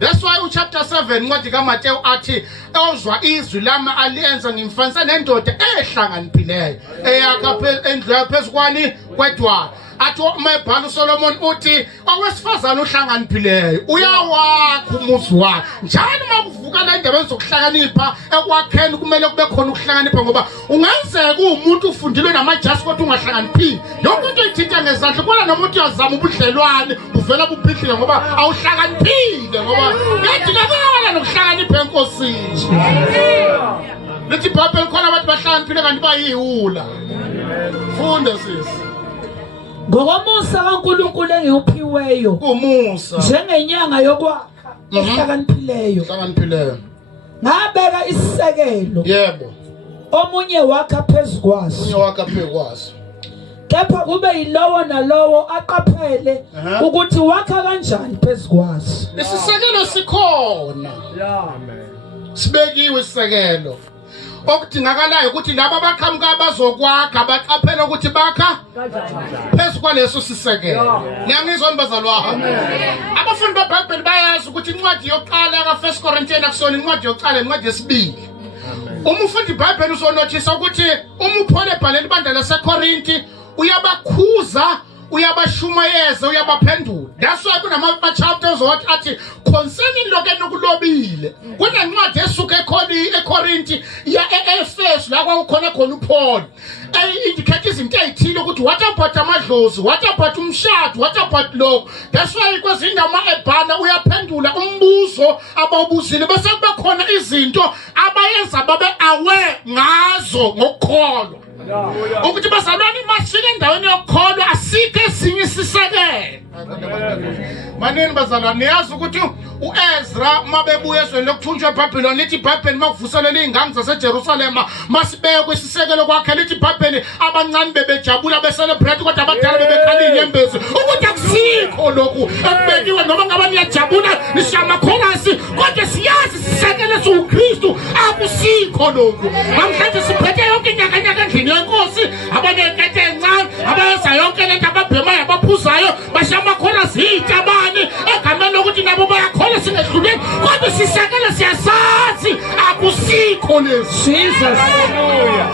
That's why chapter 7 incwadi kaMateyu athi ozwa izwi lami aliyenza ngimfanisa nendoda ehlanganiphileyo eyakha endlu phezukwani kwedwala. Athi umebhala uSolomon uthi owesifazana ohlanganiphileyo uyawakha umuzi wakhe. Njalo makuvuka la indaba ezokuhlakanipha ekwakheni kumele kube khona ukuhlakanipha ngoba ungenzeka umuntu ufundilwe namajasi kodwa ungahlakaniphile. Yonke into ithinta ngezandla kuba nomuntu uyazama ubudlelwane uvela bubhidlile ngoba awuhlakaniphile ngoba kuyadingakala nokuhlakanipha enkosini. Lithi iBhayibheli khona abantu bahlakaniphile kanti bayihula. Funda sisi. Ngokomusa kaNkulunkulu engiwuphiweyo umusa njengenyanga yokwakha ehlakaniphileyo ngabeka isisekelo yebo omunye wakha phezukwaso kepha kube yilowo nalowo aqaphele ukuthi wakha kanjani phezukwaso. Isisekelo sikhona sibekiwe isisekelo okudingakalayo ukuthi laba abaqhamuka abazokwakha baqaphele ukuthi bakha phezu kwaleso sisekelo. Ngiyangizwa mbazalwane. Abafundi beBhayibheli bayazi ukuthi incwadi yokuqala ka1 Corinthians akusona incwadi yokuqala incwadi yesibili. Uma ufunda iBhayibheli uzonothisa ukuthi uma uPaul ebhalela ibandla laseKorinthi uyabakhuza uyabashumayeza uyabaphendula. That's why kunama chapters athi concerning lokho enokulobile kunencwadi esuka eKorinthi ya eEfesu la kwakukhona khona uPaul indicate izinto ezithile ukuthi what about amadlozi, what about umshado, what about lokho. That's why kwezindaba ebhala uyaphendula umbuzo abawubuzile bese kube khona izinto abayenza babe aware ngazo ngokukholwa ukuthi bazalwane masifika endaweni yokukholwa asikho esinye isisekelo. Maneni bazalwane niyazi ukuthi uEzra mabebuya ezweni lokuthunjwa eBhabhiloni lithi iBhayibheli makuvuselela izingane zaseJerusalema masibekwe isisekelo kwakhe lithi iBhayibheli abancane bebejabula becelebrate kodwa abadala bebekhala inyembezi ukuthi akusikho lokhu ekubekiwe noma ngabe niyajabula nishama khonasi kodwa siyazi isisekelo soKristu akusikho lokhu. Namhlanje siphethe yonke inyakanyaka endlini yenkosi abanekete encane abayenza yonke lento ababhemayo abaphuzayo bashama khonasi itabani egameni lokuthi nabo bayakhola singehluleni kodwa sisekelo siyasazi akusikho lesi. Jesus hallelujah.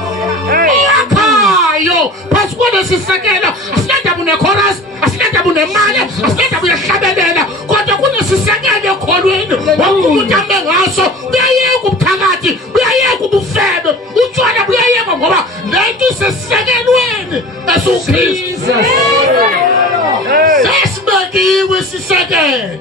Yakhayo phezu kwalesi sisekelo asinandaba unechorus asinandaba unemali asinandaba uyahlabelela kodwa kunesisekelo ekholweni wonke ambe ngaso uyayeka ubuthakathi uyayeka ubufebe utshwala buyayeka ngoba lento isesisekelweni esuKristu. Sesibekiwe sisekelo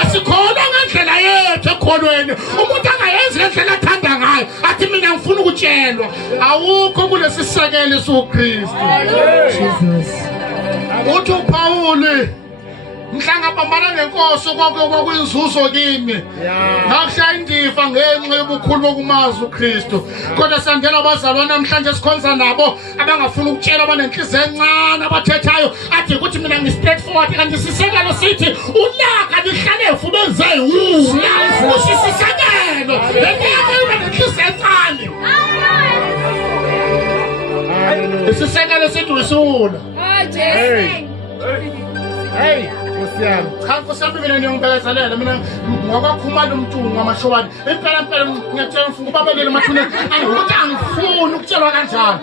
asikhona ngendlela yethu ekholweni umuntu angayenzi ngendlela athanda ngayo athi mina ngifuna ukutshelwa awukho kulesi sisekelo esuKristu. Jesus Uthi uPaul mhlanga bambana nenkosi kwakuyinzuzo kimi ngakushaya indiva ngenxa yobukhulu bokumazi uKristu kodwa sandela abazalwane namhlanje sikhonza nabo abangafuna ukutshela abanenhliziyo encane abathethayo athi ukuthi mina ngi-straightforward kanti sisekelo sithi ulaka lihlale efubenze ihula usisisekelo lenhliziyo encane isisekelo sithi usula. Hey cha kusami mina ngiyongibhekezelela mina ngokwakhumala umtungu ngamashobani impela ngiyatshela mfunga babelele mathune angikuthi angifuni ukutshelwa kanjani.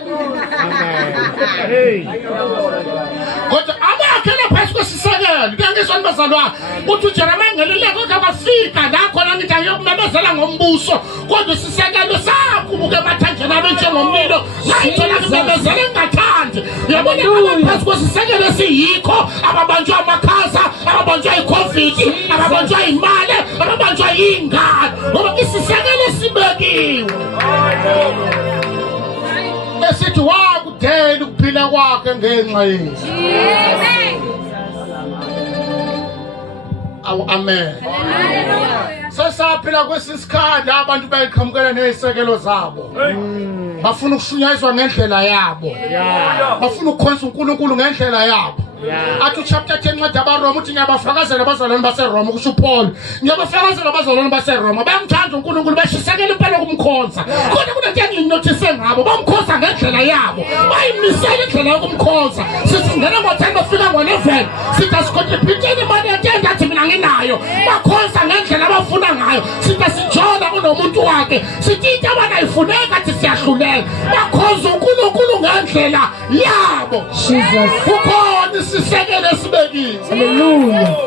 Kodwa abakhela phakathi kwesisekelo ngiyangizwa nibazalwane uthi uJeremiah ngelileke kodwa bafika la khona ngithi ayokumemezela ngombuso kodwa isisekelo sakubuka emathanjeni abe njengomlilo ngayithola kumemezela engathandi. Uyabona phakathi kwesisekelo esiyikho ababanjwa amakhaza ababanjwa iCovid ababanjwa imali ababanjwa ingane ngoba isisekelo sibekiwe esithi wakudela ukuphila kwakhe ngenxa yethu. Amen. Sesaphila kwesisikhathi abantu bayiqhamukela nezisekelo zabo bafuna ukushunyayizwa ngendlela yabo bafuna ukukhonza uNkulunkulu ngendlela yabo athi chapter 10 ncwadi yabaRoma uthi ngiyabafakazela abazalwane baseRoma kusho uPaul ngiyabafakazela abazalwane baseRoma bayamthanda uNkulunkulu bashisekela impela kumkhonza kodwa kunento enginothise ngabo bamkhonza ngendlela yabo bayimisela indlela yokumkhonza sisingena ngo-10 bafika ngo-11 sithi asicontribute imali yentende athi mina nginayo bakhonza ngendlela abafuna ngayo sithi sijola unomuntu wakhe sithi into abangayifuneka athi siyahluleka bakhonza uNkulunkulu ngendlela yabo Jesus. ukhona isisekelo esibekile. Hallelujah.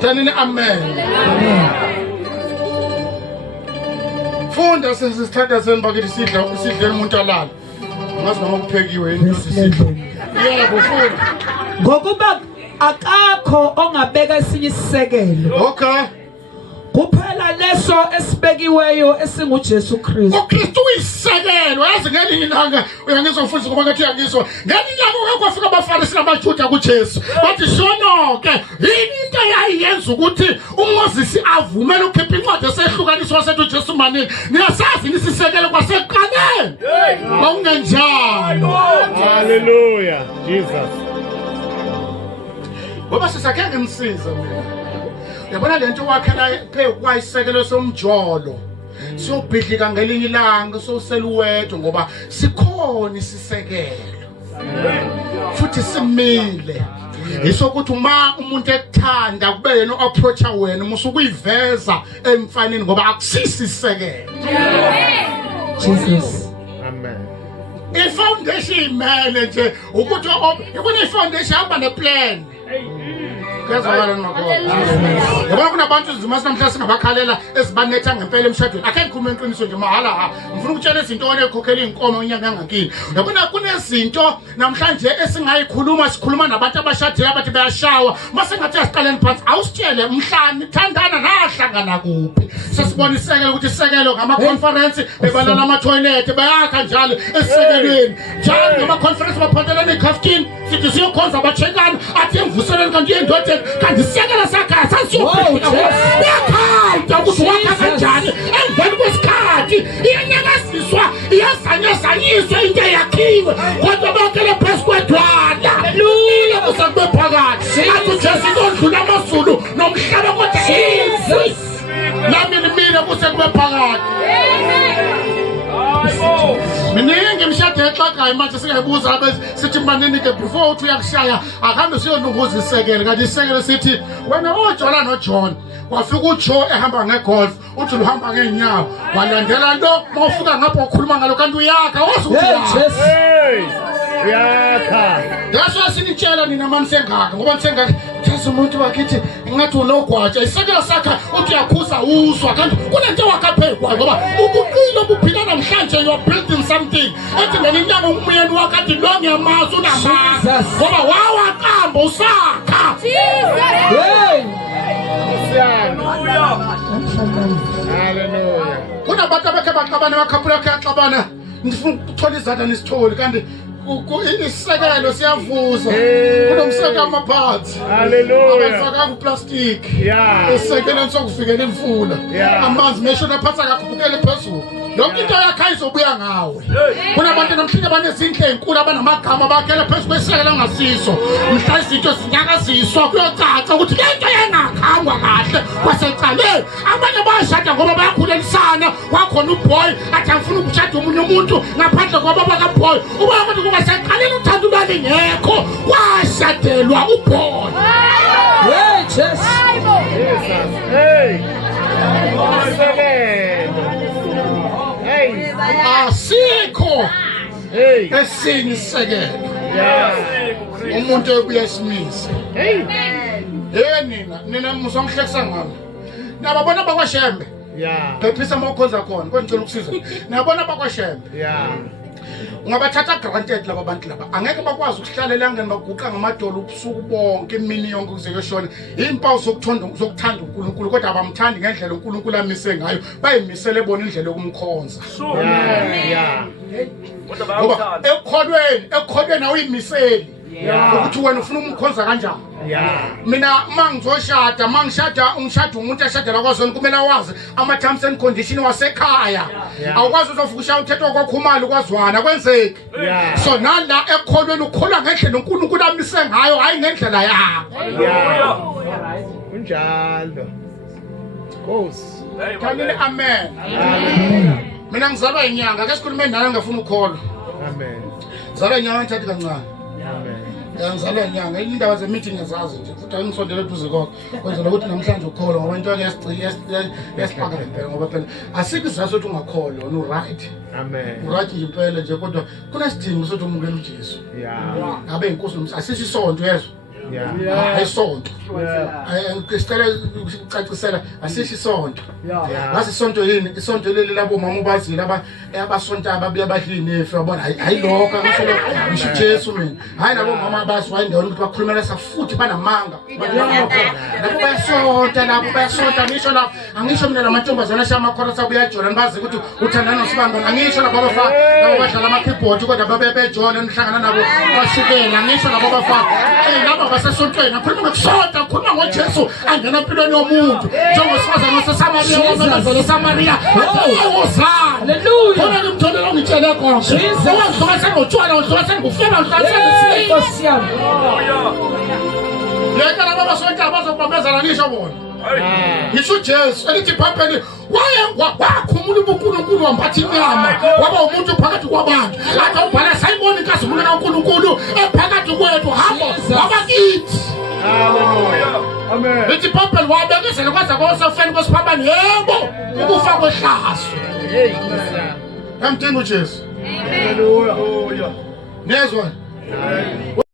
Thanini amen. Funda sesithanda senbakithi sidle umuntu alala. Ngazi noma kuphekiwe yini sidle. Yebo funda. Ngokuba akakho ongabeka esinye isisekelo. Okay. Kuphela leso esibekiweyo esinguJesu Kristu. uKristu uyisekelo yazi ngelinye ilanga uyangizwa mfundisi ngoba ngathi uyangizwa ngelinye ilanga kwafika abaFarisi nabaJuda kuJesu bathi shono ke yini into yayiyenza ukuthi uMoses avumele ukhipha incwadi esehlukaniswa sethu uJesu manini niyasazi nisisekelo kwasekuqaleni bakungenjani. Hallelujah, Jesus. Ngoba sisakhe ngemsiza mina yabona lento wakhela phe kwayisekelo somjolo siyobhidlika ngelinye ilanga soseluwethu ngoba sikhona isisekelo futhi simile isokuthi uma umuntu ekuthanda kube yena oapproacha wena musukuyiveza emfaneni ngoba akusisi isekelo. Jesus. Amen. ifoundation imele nje ukuthi yabona ifoundation hamba neplan. Ngezwakala namakhona. Yabona kunabantu zima sinamhla singabakhalela ezibanetha ngempela emshadweni. Akhe ngikhuluma iqiniso nje mahala ngifuna ukutshela izinto onekhokhela inkomo unyaka yangankini. Yabona kunezinto namhlanje esingayikhuluma sikhuluma nabantu abashadile abathi bayashawa mase ngathi asiqaleni phansi awusitshele mhlani thandana nahlangana kuphi. Sesibona isekelo ukuthi isekelo ngama conference bebalala ama toilet bayakha njalo esisekelweni. Njalo ngama conference baphotelana ekhafkini sithi siyokhonza abachekana athi emvuseleni kanti yendoda kanti sisekela sakhaya sasiyobheka yakhaya ukuthi wakha kanjani emveni kwesikhathi iyenyakaziswa iyazanyazanyiswa into yakhiwe kodwa bakele phezu kwedwala lula kusakube phakathi athi uJesu ondlula amazulu nomhlaba kodwa Jesus nami nimile kusekube phakathi. Miningi imishado exagayo manje singayibuza abezi sithi manini ke before uthi uyakushaya akahambe siyonunguza isekelo kanti isekelo sithi wena ojola noJohn wafika uJoe ehamba ngegolf uthi uhamba ngeenyawo walandela lo mawufika ngapho ukhuluma ngalo kanti uyakha wazi ukuthi Hey! Yakha. Yasho sinitshela nina manje sengaka ngoba nisengaka Jesu umuntu wakithi ngathi unogwatsha isekelo sakha uthi yakhuza uzwa kanti kunento wakaphelwa ngoba ubuqilo buphila namhlanje you are building something ethi ngenyanga umyeni wakati lo ngiyamazi unamazi ngoba wawaqamba usakha. Hey. Hallelujah. Kunabantu abakhe baxabana bakhaphula yaxabana ndifuna ukuthola izandla nisitholi kanti isekelo siyavuza kunomseka amaphathi Hallelujah. abafaka kuplastic Yeah. isekelo sokuvikela imfula amanzi mesho naphatha kakhubukele phezulu yonke into yakhe izobuya ngawe. Kunabantu namhlanje banezinhle ezinkulu abanamagama bakhela phezulu kwesekelo ngasiso mhla izinto zinyakaziswa kuyocaca ukuthi le nto yangakhangwa kahle kwasecaleni abanye bayashada ngoba bayakhulelisana wakhona uboy athi angifuna ukushada umunye umuntu ngaphandle kwaba bakaboy ubona ukuthi kuba seqaleni uthando lwali ngekho kwashadelwa uboy. Hey, Jesus. Hey. Hey. Asikho Hey. esinye isekelo Yeah. umuntu ebuya esimisa. Hey. Nina musongihlekisa ngami nababona bakwashembe Yeah. phephisa amakhonza khona kodwa ngicela ukusiza nababona bakwashembe Yeah. ungabathatha granted laba bantu laba angeke bakwazi ukuhlala elangeni baguqa ngamadolo ubusuku bonke imini yonke ukuze kuyeshona impawu zokuthanda uNkulunkulu kodwa abamthandi ngendlela uNkulunkulu amise ngayo bayimisele bona indlela yokumkhonza. Yeah. Ngoba ekholweni awuyimiseli ukuthi wena ufuna umkhonza kanjani Yeah. mina mangizoshada mangishada ungishada umuntu eshadela kwaZona kumele wazi ama-terms and condition wasekhaya awukwazi uzovuka ushaya uthethwa kwakhumali kwazwana kwenzeki Yeah. so nala ekholweni ukholwa ngendlela uNkulunkulu amise ngayo hayi ngendlela yakho Yeah. Kunjalo. Nkosi. kanini amen mina ngizalwa inyanga ke sikhulume nayo ngafuna ukholwa Amen. ngizalwa inyanga ngithathe kancane Amen. ngizalwa inyanga indaba ze-meeting ezazi nje futhi angisondele eduze kokho kwenzela ukuthi namhlanje ukholwa ngoba into yesipakele phela ngoba phela asikho isizathu sokuthi ungakholwa wena uright Amen. uright nje impela nje kodwa kunesidingo sokuthi umukele uJesu Yeah. ngabe inkosi asisho isonto yezwa Yeah. ayisonto Yeah. ngisicela ukucacisela asisho isonto Yeah. ngasi isonto yini isonto leli labo mama ubazile abasonto ababuya badlini efe yabona hayi lokho ngisho ngisho Jesu mina hayi nabo mama abasiwa indawo ukuthi bakhulumela safuthi banamanga nabo bayasonta nabo bayasonta ngisho lapho angisho mina lamantombazana shamakhona sabuya eJordan bazi ukuthi uthandana noSibanga angisho labo abafana labo badlala ama keyboard kodwa babe beJordan nihlangana nabo bashukela ngisho labo abafana labo basesontweni akhuluma ngokusonta akhuluma ngoJesu angena empilweni yomuntu njengosifazana waseSamaria wamazwe eSamaria ayozana Hallelujah. khona ngimtholela ngitshele khona owazona sengotshwala ozona sengufela uhlalisele Nkosi yami. yeka laba basonta abazobambezana ngisho bona Ah. ngisho uJesu elithi phapheni wakhumula uNkulunkulu wambathi inyama waba umuntu phakathi kwabantu athi ubhala sayibona inkazimulo kaNkulunkulu ephakathi kwethu hamba wabakithi Hallelujah. Amen. lithi phapheni wabekisela kwaze kwasofeni kwesiphambano yebo ukufa kwehlazo Hey, Nkosi yami. yamdinga uJesu Hallelujah. nezwa Hallelujah.